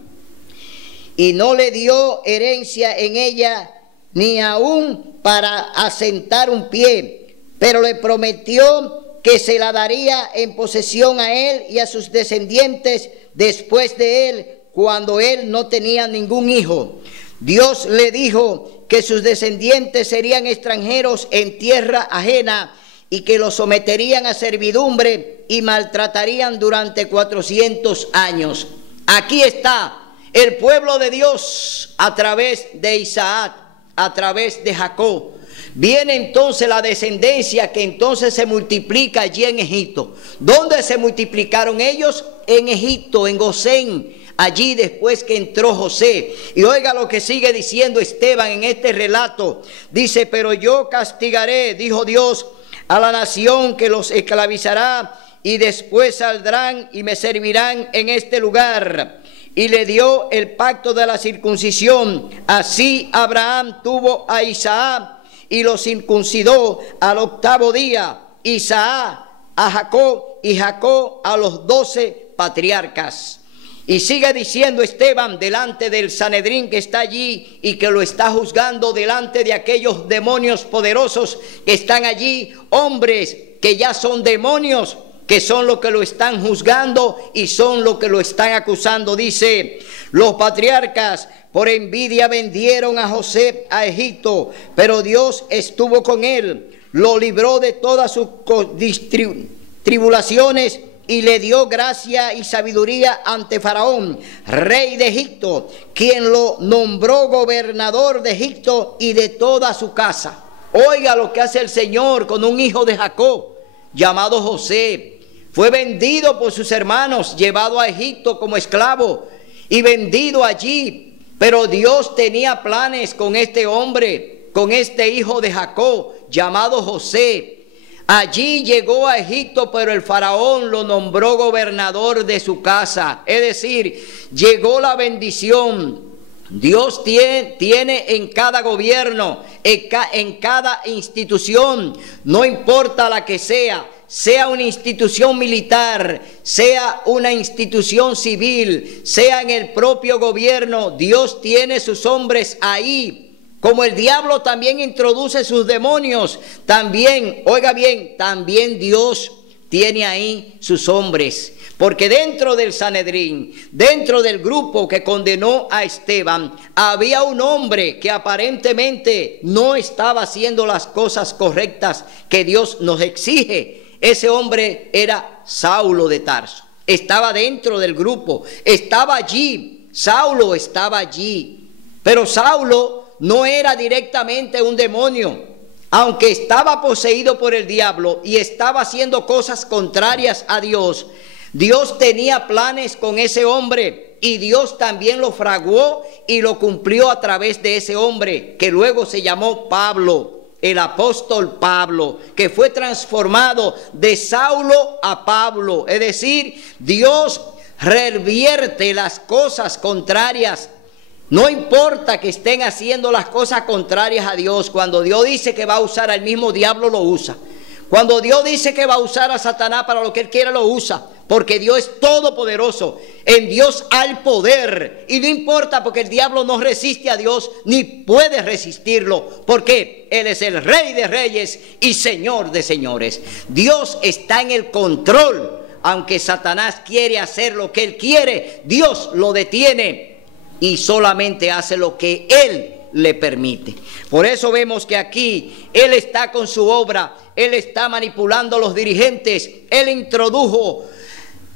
Y no le dio herencia en ella, ni aún para asentar un pie, pero le prometió que se la daría en posesión a él y a sus descendientes después de él, cuando él no tenía ningún hijo. Dios le dijo que sus descendientes serían extranjeros en tierra ajena y que los someterían a servidumbre y maltratarían durante 400 años. Aquí está el pueblo de Dios a través de Isaac, a través de Jacob. Viene entonces la descendencia que entonces se multiplica allí en Egipto. ¿Dónde se multiplicaron ellos? En Egipto, en Gosén, allí después que entró José. Y oiga lo que sigue diciendo Esteban en este relato. Dice: pero yo castigaré, dijo Dios, a la nación que los esclavizará, y después saldrán y me servirán en este lugar. Y le dio el pacto de la circuncisión. Así Abraham tuvo a Isaac y lo circuncidó al 8º día, Isaac a Jacob y Jacob a los 12 patriarcas. Y sigue diciendo Esteban delante del Sanedrín que está allí y que lo está juzgando delante de aquellos demonios poderosos que están allí, hombres que ya son demonios, que son los que lo están juzgando y son los que lo están acusando. Dice: los patriarcas por envidia vendieron a José a Egipto, pero Dios estuvo con él, lo libró de todas sus tribulaciones y le dio gracia y sabiduría ante Faraón, rey de Egipto, quien lo nombró gobernador de Egipto y de toda su casa. Oiga lo que hace el Señor con un hijo de Jacob llamado José. Fue vendido por sus hermanos, llevado a Egipto como esclavo y vendido allí. Pero Dios tenía planes con este hombre, con este hijo de Jacob llamado José. Allí llegó a Egipto, pero el faraón lo nombró gobernador de su casa. Es decir, llegó la bendición. Dios tiene en cada gobierno, en cada institución, no importa la que sea una institución militar, sea una institución civil, sea en el propio gobierno, Dios tiene sus hombres ahí. Como el diablo también introduce sus demonios, también, oiga bien, también Dios tiene ahí sus hombres. Porque dentro del Sanedrín, dentro del grupo que condenó a Esteban, había un hombre que aparentemente no estaba haciendo las cosas correctas que Dios nos exige. Ese hombre era Saulo de Tarso. Estaba dentro del grupo, estaba allí, Saulo estaba allí. Pero Saulo no era directamente un demonio. aunque estaba poseído por el diablo y estaba haciendo cosas contrarias a Dios, Dios tenía planes con ese hombre y Dios también lo fraguó y lo cumplió a través de ese hombre que luego se llamó Pablo. El apóstol Pablo, que fue transformado de Saulo a Pablo. Es decir, Dios revierte las cosas contrarias. No importa que estén haciendo las cosas contrarias a Dios. Cuando Dios dice que va a usar al mismo diablo, lo usa. Cuando Dios dice que va a usar a Satanás para lo que Él quiera, lo usa. Porque Dios es todopoderoso. En Dios hay poder. Y no importa, porque el diablo no resiste a Dios ni puede resistirlo. Porque Él es el Rey de Reyes y Señor de Señores. Dios está en el control. Aunque Satanás quiere hacer lo que él quiere, Dios lo detiene y solamente hace lo que Él le permite. Por eso vemos que aquí Él está con su obra. Él está manipulando a los dirigentes. Él introdujo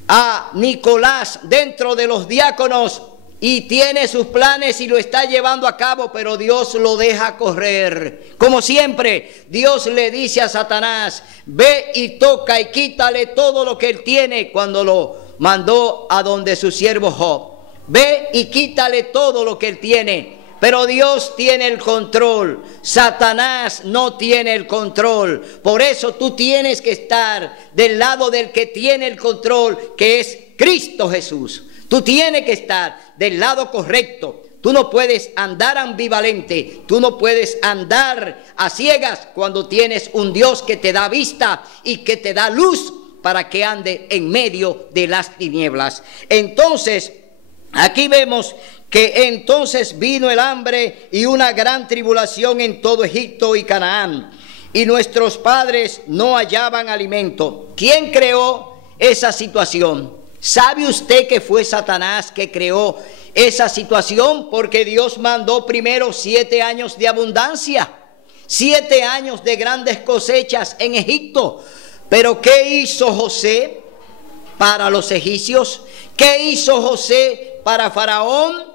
a Nicolás dentro de los diáconos y tiene sus planes y lo está llevando a cabo, pero Dios lo deja correr. Como siempre, Dios le dice a Satanás: ve y toca y quítale todo lo que él tiene, cuando lo mandó a donde su siervo Job. Ve y quítale todo lo que él tiene. Pero Dios tiene el control. Satanás no tiene el control. Por eso tú tienes que estar del lado del que tiene el control, que es Cristo Jesús. Tú tienes que estar del lado correcto. Tú no puedes andar ambivalente. Tú no puedes andar a ciegas cuando tienes un Dios que te da vista y que te da luz para que ande en medio de las tinieblas. Entonces, aquí vemos que entonces vino el hambre y una gran tribulación en todo Egipto y Canaán, y nuestros padres no hallaban alimento. ¿Quién creó esa situación? ¿Sabe usted que fue Satanás que creó esa situación? Porque Dios mandó primero 7 años de abundancia, 7 años de grandes cosechas en Egipto. Pero ¿qué hizo José para los egipcios? ¿Qué hizo José para Faraón?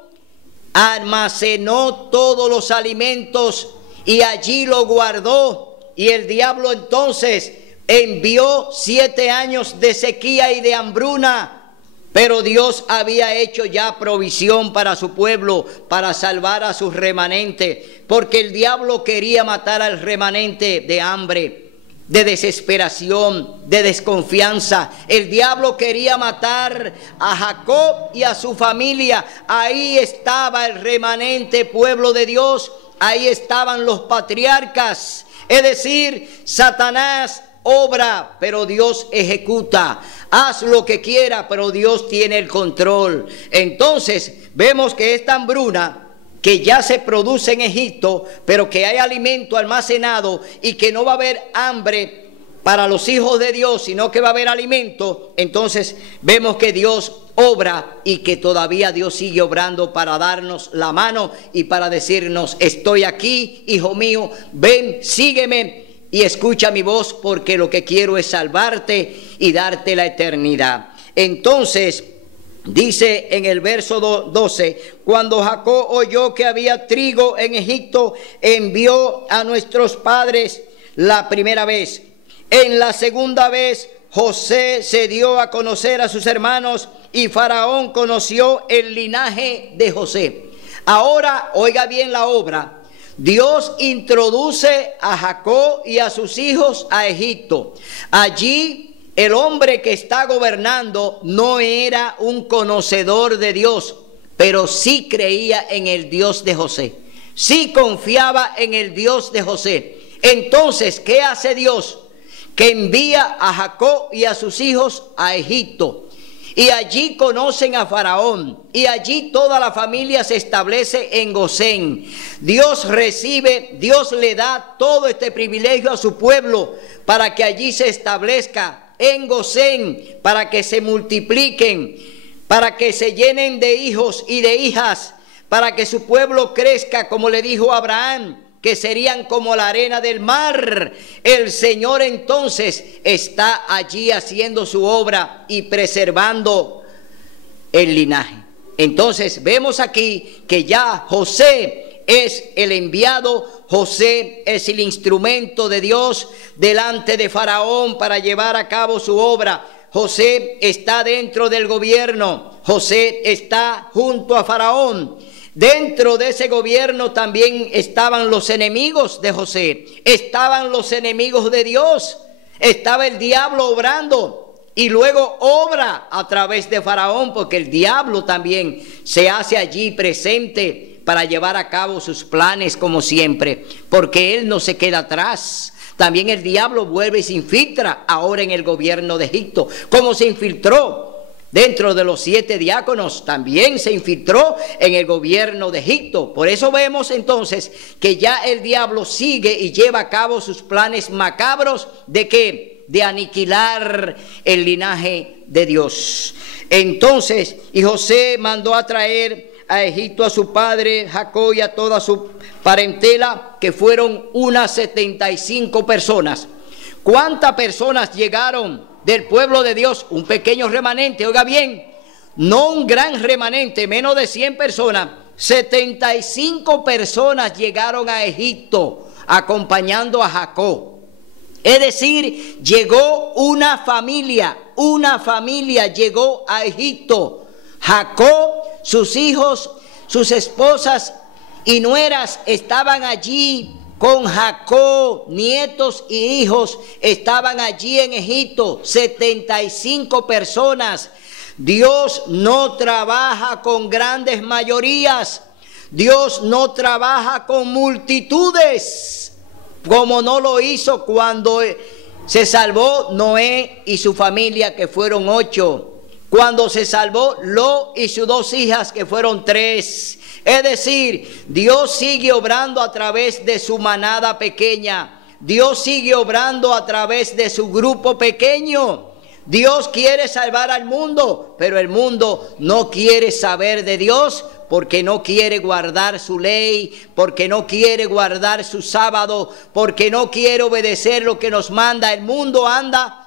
Almacenó todos los alimentos y allí lo guardó. Y el diablo entonces envió 7 años de sequía y de hambruna. Pero Dios había hecho ya provisión para su pueblo, para salvar a su remanente. Porque el diablo quería matar al remanente de hambre, de desesperación, de desconfianza. El diablo quería matar a Jacob y a su familia. Ahí estaba el remanente pueblo de Dios. Ahí estaban los patriarcas. Es decir, Satanás obra, pero Dios ejecuta. Haz lo que quiera, pero Dios tiene el control. Entonces vemos que esta hambruna que ya se produce en Egipto, pero que hay alimento almacenado y que no va a haber hambre para los hijos de Dios, sino que va a haber alimento. Entonces vemos que Dios obra y que todavía Dios sigue obrando para darnos la mano y para decirnos: estoy aquí, hijo mío, ven, sígueme y escucha mi voz, porque lo que quiero es salvarte y darte la eternidad. Entonces dice en el verso 12: cuando Jacob oyó que había trigo en Egipto, envió a nuestros padres la primera vez. En la segunda vez, José se dio a conocer a sus hermanos y Faraón conoció el linaje de José. Ahora, oiga bien la obra. Dios introduce a Jacob y a sus hijos a Egipto. Allí el hombre que está gobernando no era un conocedor de Dios, pero sí creía en el Dios de José. Sí confiaba en el Dios de José. Entonces, ¿qué hace Dios? Que envía a Jacob y a sus hijos a Egipto. Y allí conocen a Faraón. Y allí toda la familia se establece en Gosén. Dios le da todo este privilegio a su pueblo para que allí se establezca en Gosén, para que se multipliquen, para que se llenen de hijos y de hijas, para que su pueblo crezca, como le dijo Abraham, que serían como la arena del mar. El Señor entonces está allí haciendo su obra y preservando el linaje. Entonces vemos aquí que ya José es el enviado, José es el instrumento de Dios delante de Faraón para llevar a cabo su obra. José está dentro del gobierno, José está junto a Faraón. Dentro de ese gobierno también estaban los enemigos de José, estaban los enemigos de Dios, estaba el diablo obrando. Y luego obra a través de Faraón, porque el diablo también se hace allí presente para llevar a cabo sus planes como siempre, porque él no se queda atrás. También el diablo vuelve y se infiltra ahora en el gobierno de Egipto, como se infiltró dentro de los 7 diáconos, también se infiltró en el gobierno de Egipto. Por eso vemos entonces que ya el diablo sigue y lleva a cabo sus planes macabros de que de aniquilar el linaje de Dios. Entonces, y José mandó a traer a Egipto a su padre Jacob y a toda su parentela, que fueron unas 75 personas. ¿Cuántas personas llegaron del pueblo de Dios? Un pequeño remanente, oiga bien, no un gran remanente, menos de 100 personas. 75 personas llegaron a Egipto acompañando a Jacob. Es decir, llegó una familia llegó a Egipto. Jacob, sus hijos, sus esposas y nueras estaban allí con Jacob, nietos y hijos estaban allí en Egipto, 75 personas. Dios no trabaja con grandes mayorías, Dios no trabaja con multitudes, como no lo hizo cuando se salvó Noé y su familia, que fueron 8. Cuando se salvó Lot y sus 2 hijas, que fueron 3. Es decir, Dios sigue obrando a través de su manada pequeña. Dios sigue obrando a través de su grupo pequeño. Dios quiere salvar al mundo, pero el mundo no quiere saber de Dios, porque no quiere guardar su ley, porque no quiere guardar su sábado, porque no quiere obedecer lo que nos manda. El mundo anda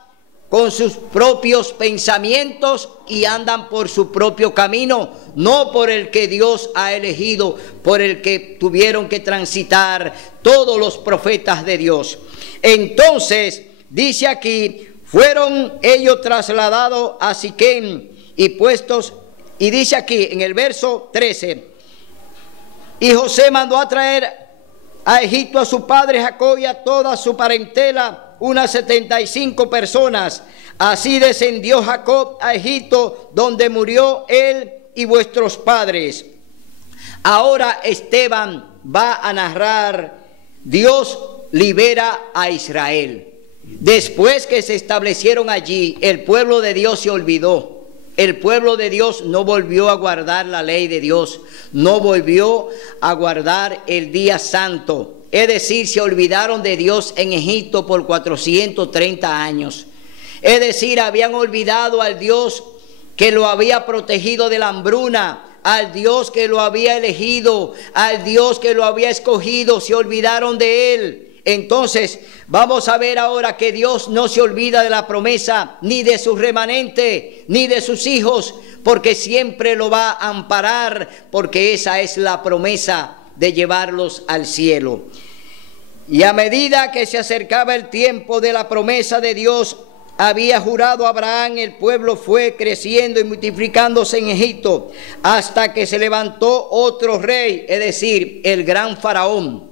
con sus propios pensamientos y andan por su propio camino, no por el que Dios ha elegido, por el que tuvieron que transitar todos los profetas de Dios. Entonces, dice aquí, fueron ellos trasladados a Siquem y puestos. Y dice aquí en el verso 13, y José mandó a traer a Egipto a su padre Jacob y a toda su parentela, unas 75 personas. Así descendió Jacob a Egipto, donde murió él y vuestros padres. Ahora Esteban va a narrar, Dios libera a Israel. Después que se establecieron allí, el pueblo de Dios se olvidó. El pueblo de Dios no volvió a guardar la ley de Dios, no volvió a guardar el día santo. Es decir, se olvidaron de Dios en Egipto por 430 años. Es decir, habían olvidado al Dios que lo había protegido de la hambruna, al Dios que lo había elegido, al Dios que lo había escogido. Se olvidaron de él. Entonces, vamos a ver ahora que Dios no se olvida de la promesa, ni de su remanente, ni de sus hijos, porque siempre lo va a amparar, porque esa es la promesa de llevarlos al cielo. Y a medida que se acercaba el tiempo de la promesa de Dios, había jurado Abraham, el pueblo fue creciendo y multiplicándose en Egipto, hasta que se levantó otro rey, es decir, el gran faraón,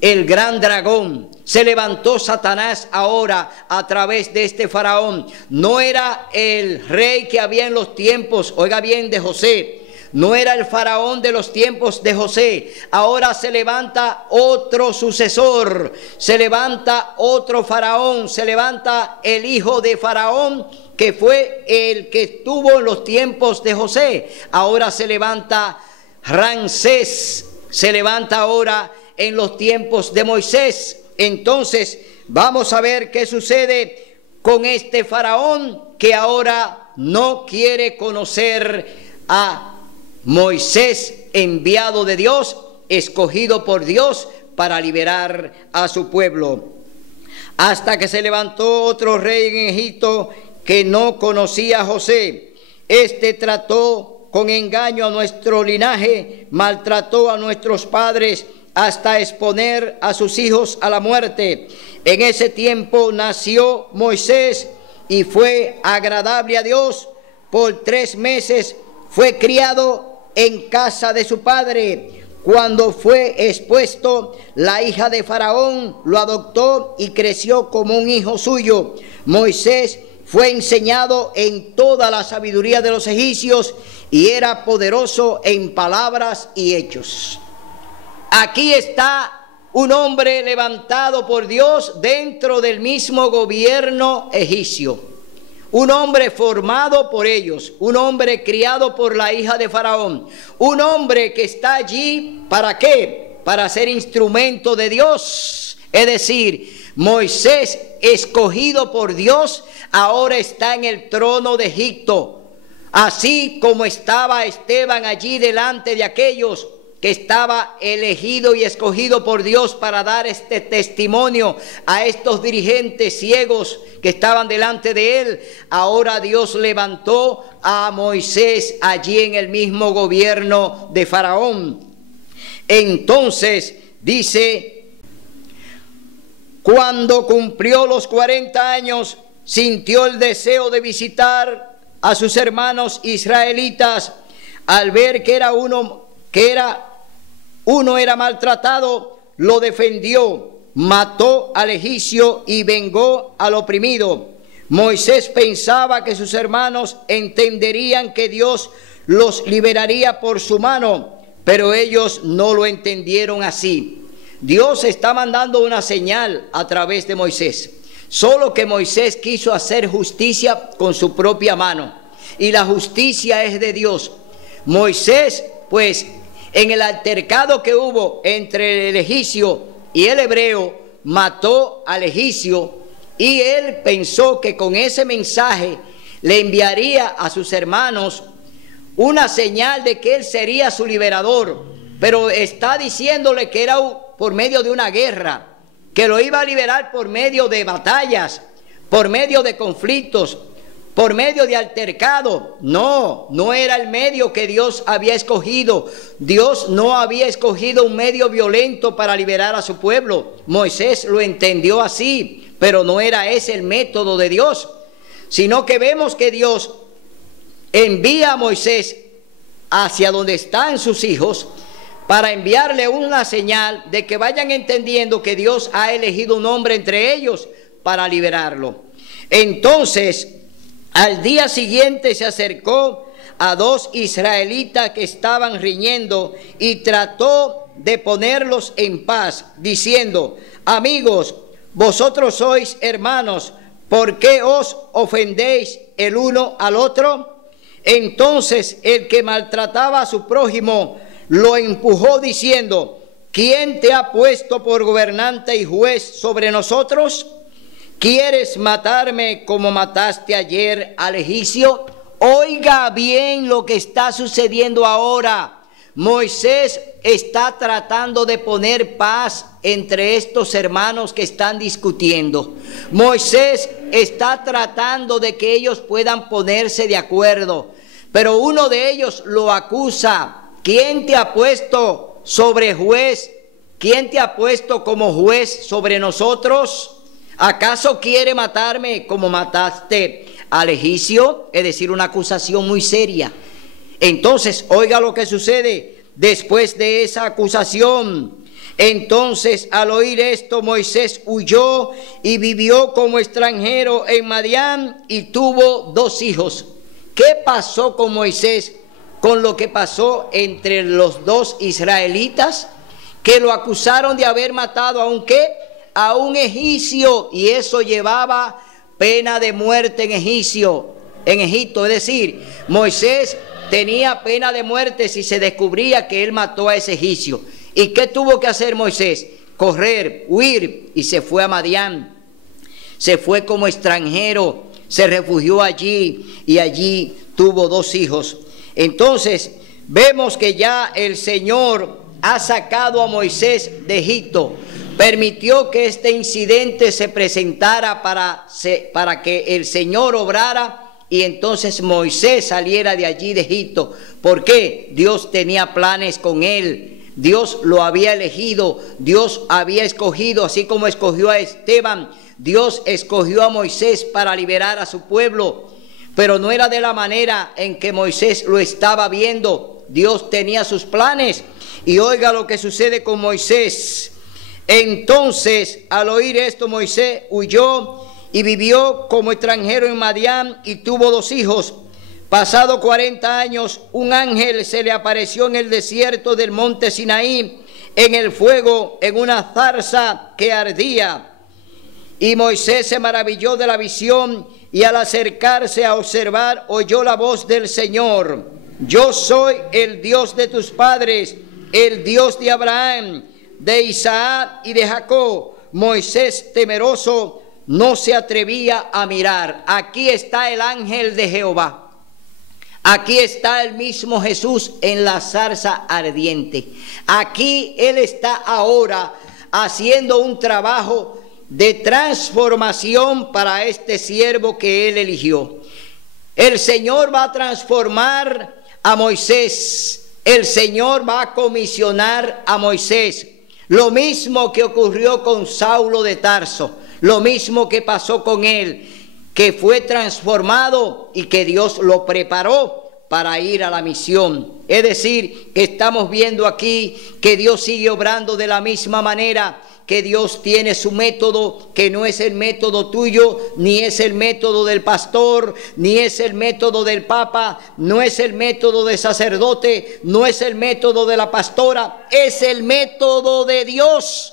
el gran dragón. Se levantó Satanás ahora a través de este faraón. No era el rey que había en los tiempos, oiga bien, de José. No era el faraón de los tiempos de José. Ahora se levanta otro sucesor, se levanta otro faraón, se levanta el hijo de faraón, que fue el que estuvo en los tiempos de José. Ahora se levanta Ramsés, se levanta ahora en los tiempos de Moisés. Entonces vamos a ver qué sucede con este faraón, que ahora no quiere conocer a Moisés, enviado de Dios, escogido por Dios para liberar a su pueblo. Hasta que se levantó otro rey en Egipto que no conocía a José. Este trató con engaño a nuestro linaje, maltrató a nuestros padres hasta exponer a sus hijos a la muerte. En ese tiempo nació Moisés y fue agradable a Dios. Por 3 meses fue criado en casa de su padre. Cuando fue expuesto, la hija de Faraón lo adoptó y creció como un hijo suyo. Moisés fue enseñado en toda la sabiduría de los egipcios y era poderoso en palabras y hechos. Aquí está un hombre levantado por Dios dentro del mismo gobierno egipcio. Un hombre formado por ellos, un hombre criado por la hija de Faraón, un hombre que está allí, ¿para qué? Para ser instrumento de Dios. Es decir, Moisés, escogido por Dios, ahora está en el trono de Egipto, así como estaba Esteban allí delante de aquellos que estaba elegido y escogido por Dios para dar este testimonio a estos dirigentes ciegos que estaban delante de él. Ahora Dios levantó a Moisés allí en el mismo gobierno de Faraón. Entonces dice: cuando cumplió los 40 años, sintió el deseo de visitar a sus hermanos israelitas. Al ver que uno era maltratado, lo defendió, mató al egipcio y vengó al oprimido. Moisés pensaba que sus hermanos entenderían que Dios los liberaría por su mano, pero ellos no lo entendieron así. Dios está mandando una señal a través de Moisés, solo que Moisés quiso hacer justicia con su propia mano, y la justicia es de Dios. Moisés, pues, en el altercado que hubo entre el egipcio y el hebreo, mató al egipcio, y él pensó que con ese mensaje le enviaría a sus hermanos una señal de que él sería su liberador, pero está diciéndole que era por medio de una guerra, que lo iba a liberar por medio de batallas, por medio de conflictos, por medio de altercado. No era el medio que Dios había escogido. Dios no había escogido un medio violento para liberar a su pueblo. Moisés lo entendió así, pero no era ese el método de Dios, sino que vemos que Dios envía a Moisés hacia donde están sus hijos para enviarle una señal de que vayan entendiendo que Dios ha elegido un hombre entre ellos para liberarlo. Entonces, al día siguiente se acercó a 2 israelitas que estaban riñendo y trató de ponerlos en paz, diciendo: amigos, vosotros sois hermanos, ¿por qué os ofendéis el uno al otro? Entonces el que maltrataba a su prójimo lo empujó diciendo: ¿quién te ha puesto por gobernante y juez sobre nosotros? ¿Quieres matarme como mataste ayer al egipcio? Oiga bien lo que está sucediendo ahora. Moisés está tratando de poner paz entre estos hermanos que están discutiendo. Moisés está tratando de que ellos puedan ponerse de acuerdo, pero uno de ellos lo acusa. ¿Quién te ha puesto sobre juez? ¿Quién te ha puesto como juez sobre nosotros? ¿Acaso quiere matarme como mataste al egipcio? Es decir, una acusación muy seria. Entonces, oiga lo que sucede después de esa acusación. Entonces, al oír esto, Moisés huyó y vivió como extranjero en Madián y tuvo 2 hijos. ¿Qué pasó con Moisés? Con lo que pasó entre los 2 israelitas, que lo acusaron de haber matado a un ¿qué? A un egipcio, y eso llevaba pena de muerte en Egipto. Es decir, Moisés tenía pena de muerte si se descubría que él mató a ese egipcio. ¿Y qué tuvo que hacer Moisés? Correr, huir, y se fue a Madián. Se fue como extranjero, se refugió allí y allí tuvo 2 hijos. Entonces vemos que ya el Señor ha sacado a Moisés de Egipto. Permitió que este incidente se presentara para que el Señor obrara y entonces Moisés saliera de allí de Egipto. ¿Por qué? Dios tenía planes con él. Dios lo había elegido, Dios había escogido, así como escogió a Esteban, Dios escogió a Moisés para liberar a su pueblo, pero no era de la manera en que Moisés lo estaba viendo. Dios tenía sus planes, y oiga lo que sucede con Moisés. Entonces, al oír esto, Moisés huyó y vivió como extranjero en Madián, y tuvo 2 hijos. Pasado 40 años, un ángel se le apareció en el desierto del monte Sinaí, en el fuego, en una zarza que ardía. Y Moisés se maravilló de la visión, y al acercarse a observar, oyó la voz del Señor: yo soy el Dios de tus padres, el Dios de Abraham, de Isaac y de Jacob. Moisés, temeroso, no se atrevía a mirar. Aquí está el ángel de Jehová. Aquí está el mismo Jesús en la zarza ardiente. Aquí Él está ahora haciendo un trabajo de transformación para este siervo que Él eligió. El Señor va a transformar a Moisés. El Señor va a comisionar a Moisés. Lo mismo que ocurrió con Saulo de Tarso. Lo mismo que pasó con él, que fue transformado y que Dios lo preparó para ir a la misión. Es decir, que estamos viendo aquí que Dios sigue obrando de la misma manera, que Dios tiene su método, que no es el método tuyo, ni es el método del pastor, ni es el método del papa, no es el método del sacerdote, no es el método de la pastora, es el método de Dios.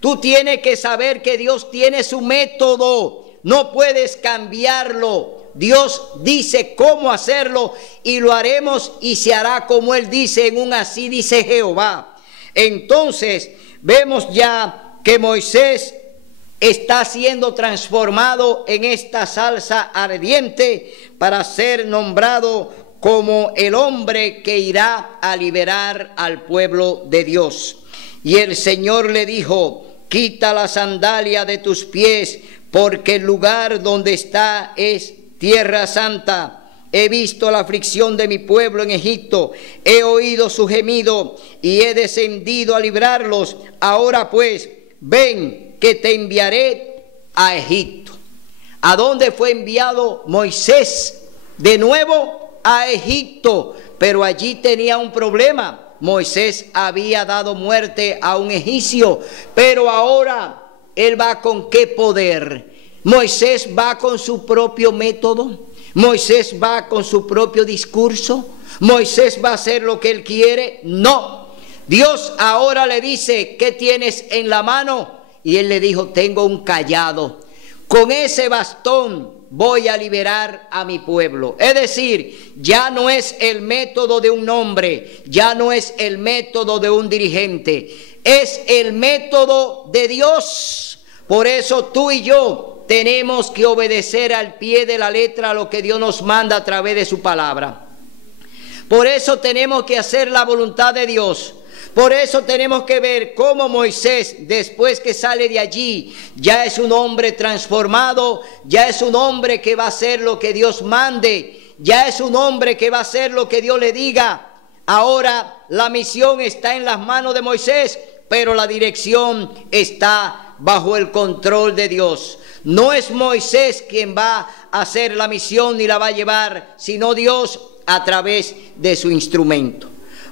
Tú tienes que saber que Dios tiene su método, no puedes cambiarlo. Dios dice cómo hacerlo y lo haremos y se hará como Él dice, en un así dice Jehová. Entonces vemos ya que Moisés está siendo transformado en esta salsa ardiente para ser nombrado como el hombre que irá a liberar al pueblo de Dios. Y el Señor le dijo: quita la sandalia de tus pies, porque el lugar donde está es tierra santa. He visto la aflicción de mi pueblo en Egipto, he oído su gemido y he descendido a librarlos. Ahora pues, ven que te enviaré a Egipto. ¿A dónde fue enviado Moisés? De nuevo a Egipto, pero allí tenía un problema. Moisés había dado muerte a un egipcio, pero ahora él va con qué poder. Moisés va con su propio método, Moisés va con su propio discurso, Moisés va a hacer lo que él quiere. No, Dios ahora le dice: ¿qué tienes en la mano? Y él le dijo: tengo un cayado, con ese bastón voy a liberar a mi pueblo. Es decir, ya no es el método de un hombre, ya no es el método de un dirigente, es el método de Dios. Por eso tú y yo tenemos que obedecer al pie de la letra lo que Dios nos manda a través de su palabra. Por eso tenemos que hacer la voluntad de Dios. Por eso tenemos que ver cómo Moisés, después que sale de allí, ya es un hombre transformado, ya es un hombre que va a hacer lo que Dios mande, ya es un hombre que va a hacer lo que Dios le diga. Ahora la misión está en las manos de Moisés, pero la dirección está bajo el control de Dios. No es Moisés quien va a hacer la misión ni la va a llevar, sino Dios a través de su instrumento.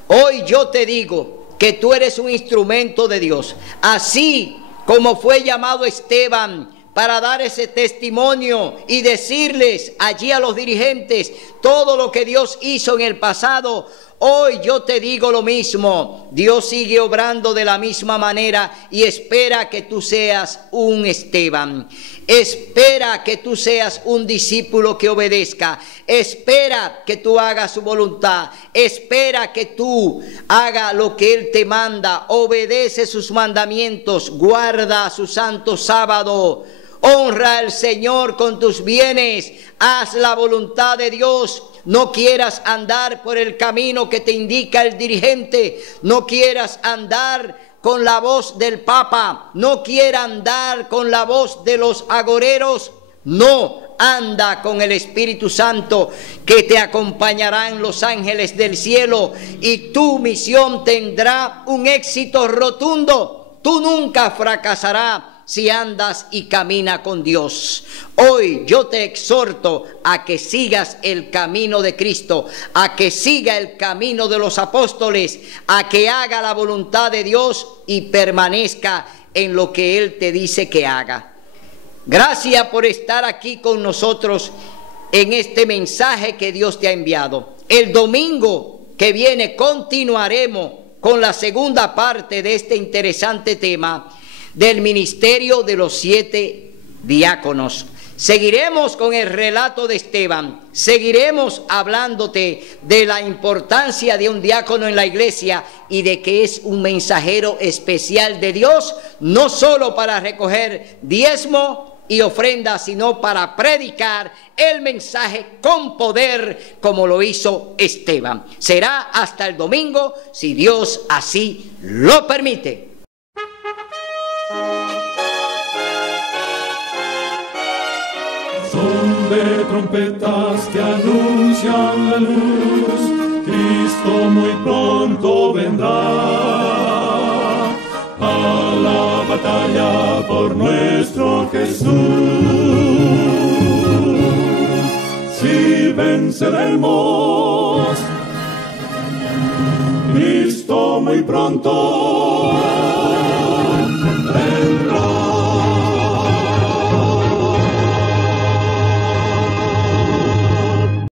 Hoy yo te digo que tú eres un instrumento de Dios, así como fue llamado Esteban para dar ese testimonio y decirles allí a los dirigentes todo lo que Dios hizo en el pasado. Hoy yo te digo lo mismo. Dios sigue obrando de la misma manera y espera que tú seas un Esteban. Espera que tú seas un discípulo que obedezca. Espera que tú hagas su voluntad. Espera que tú hagas lo que Él te manda. Obedece sus mandamientos. Guarda su santo sábado. Honra al Señor con tus bienes. Haz la voluntad de Dios. No quieras andar por el camino que te indica el dirigente. No quieras andar con la voz del Papa. No quieras andar con la voz de los agoreros. No, anda con el Espíritu Santo, que te acompañarán los ángeles del cielo, y tu misión tendrá un éxito rotundo. Tú nunca fracasarás si andas y caminas con Dios. Hoy yo te exhorto a que sigas el camino de Cristo, a que siga el camino de los apóstoles, a que haga la voluntad de Dios y permanezca en lo que Él te dice que haga. Gracias por estar aquí con nosotros en este mensaje que Dios te ha enviado. El domingo que viene continuaremos con la segunda parte de este interesante tema del ministerio de los 7 diáconos. Seguiremos con el relato de Esteban, seguiremos hablándote de la importancia de un diácono en la iglesia y de que es un mensajero especial de Dios, no solo para recoger diezmo y ofrendas, sino para predicar el mensaje con poder como lo hizo Esteban. Será hasta el domingo, si Dios así lo permite. Son de trompetas que anuncian la luz, Cristo muy pronto vendrá a la batalla por nuestro Jesús. Si venceremos, Cristo muy pronto